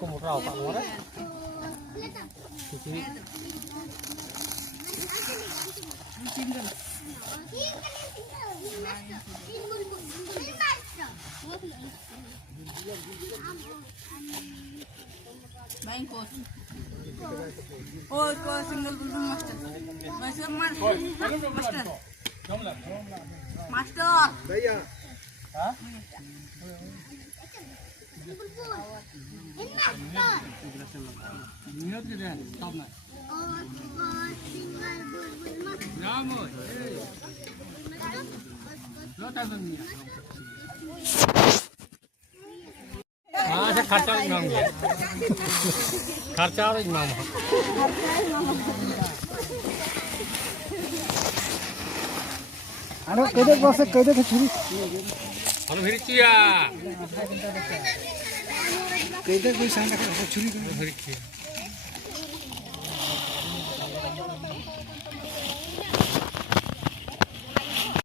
Como rau tak mora. Main coach. Oh, coach single bulbul master. Master master. Master. भैया हाँ? Minut ke dah? Stop nak. Lama. Lo tak ni. हाँ से खर्चा भी मांग लिया खर्चा भी मांग अरे कैसे बस कैसे थे छुरी अनु फिर चिया कैसे कोई सामने छुरी फिर चिया